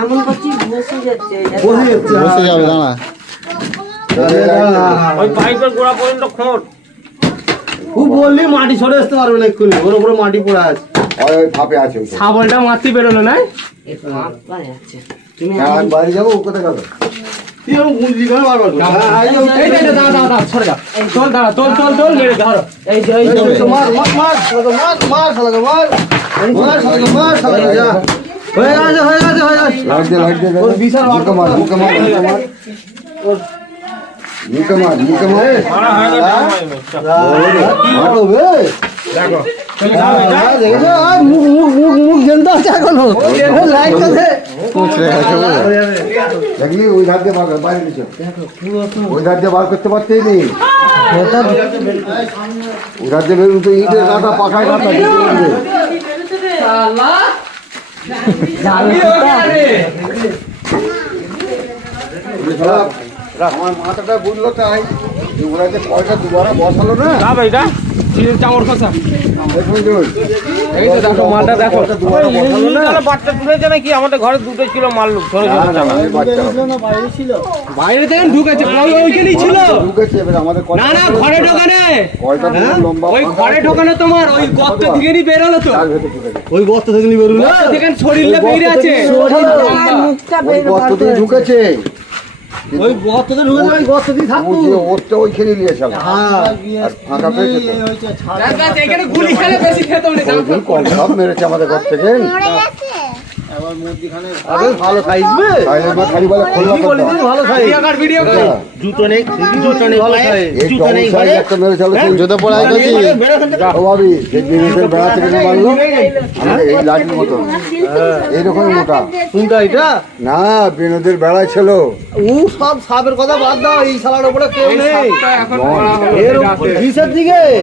এমন করছি বসে যাচ্ছে বসে যাবে দাঁড়া। ওই পাইপের গোড়া পর্যন্ত খোঁড়। খুব বললি মাটি সরে আসতে পারবে না এক্ষুনি, ওর উপরে মাটি পড়ে আছে। ওই ফাঁপে আছে ওই তো। শাবলটা মারতে বেরোলো না? একটু মাপা যাচ্ছে তুমি হ্যাঁ, আমি বাইরে যাবো, ও কোথায় গেল? তুই এরকম গুঁজলি কেন বারবার করে? এই যে দাঁড়া দাঁড়া দাঁড়া সরে যা। চল দাঁড়া চল মেরে ধরো। এই যে এই যে মার মার মার শালাকে মার শালাকে মার মার শালাকে যা। হয়ে গেছে হয়ে গেছে হয়ে গেছে। লাইট দে, লাইট দে, ওর বিশাল মুখে মার, মুখে মার, মুখে মার। মুখে মার, মুখে মার। মারা হয়ে গেছে আমার এমনি। মারো বে। দেখো দেখেছো? মুখ জ্যান্ত আছে এখনো। লাইট আছে। কুচড়ে গেছে বলে। দেখলি ওই ধার দিয়ে বার কর, বাইরে নিচে। ওই ধার দিয়ে বার করতে পারতেই নেই। ওই ধার দিয়ে বেরোতে ইটের কাটা, পাখায় কাটা, আমার মাথাটা বুঝলো তাই যে ওরা যে পয়সা দুবারা বসালো না, না ভাই এটা চিড়ের চামড় খসা। দেখুন যে এই তো দেখো মালটা দেখো। পয়সা দুবারা বসালো না। তাহলে বাচ্চা তুলেছে নাকি? আমাদের ঘরে দুটো ছিল মাল ছোট না, ছোট না, চামড়। এই বাচ্চারা বাইরে থেকে ঢুকেছে ওইখানেই ছিল। ঢুকেছে, এবার আমাদের না না ঘরে ঢোকানে, কয়টা লম্বা ওই পাখা ঘরে আছে। ঢোকানে তোমার ওই গর্ত থেকেই বেরোলো তো। তার ভেতর ঢুকেছে। ওই গর্ত থেকে নিয়ে বেরোলো। গর্ত থেকে শরীরে বেরিয়ে আছে। মুখটা ওই বের গর্ত দিয়ে ঢুকেছে। ওই গর্ততে ঢুকে ওই গর্ত দিয়ে থাকতো। ও যে ওরটা ওইখানে নিয়েছিল। হ্যাঁ। আর ফাঁকা পেয়েছে তো। যার কাছে এখানে গুলি খেলে বেশি খেতে হবে না। ওই গুলো কম সব মেরেছে আমাদের ঘর থেকে। আরে ভালো সাইজ বে। তাইলে মা খালি বলে খোলা কি বলি তুই ভালো সাইজ। ভিডিও কর। জুতো নেই, জুতো নেই ভালো সাইজ। এই ডবল সাইজ একটা মেরেছিল সেই জুতো পড়াই করছি। স্বভাবই যে বিনোদের বেড়া থেকে নিয়ে মারলো আমাকে এই লাঠির মতো এইরকম মোটা। কোনটা এটা? না, বিনোদের বেড়ায় ছিল। ও সব সাপের কথা বাদ দাও, এই শালার উপরে কেউ নেই। এখন করা হবে। এর উপর ঘিসের দিকে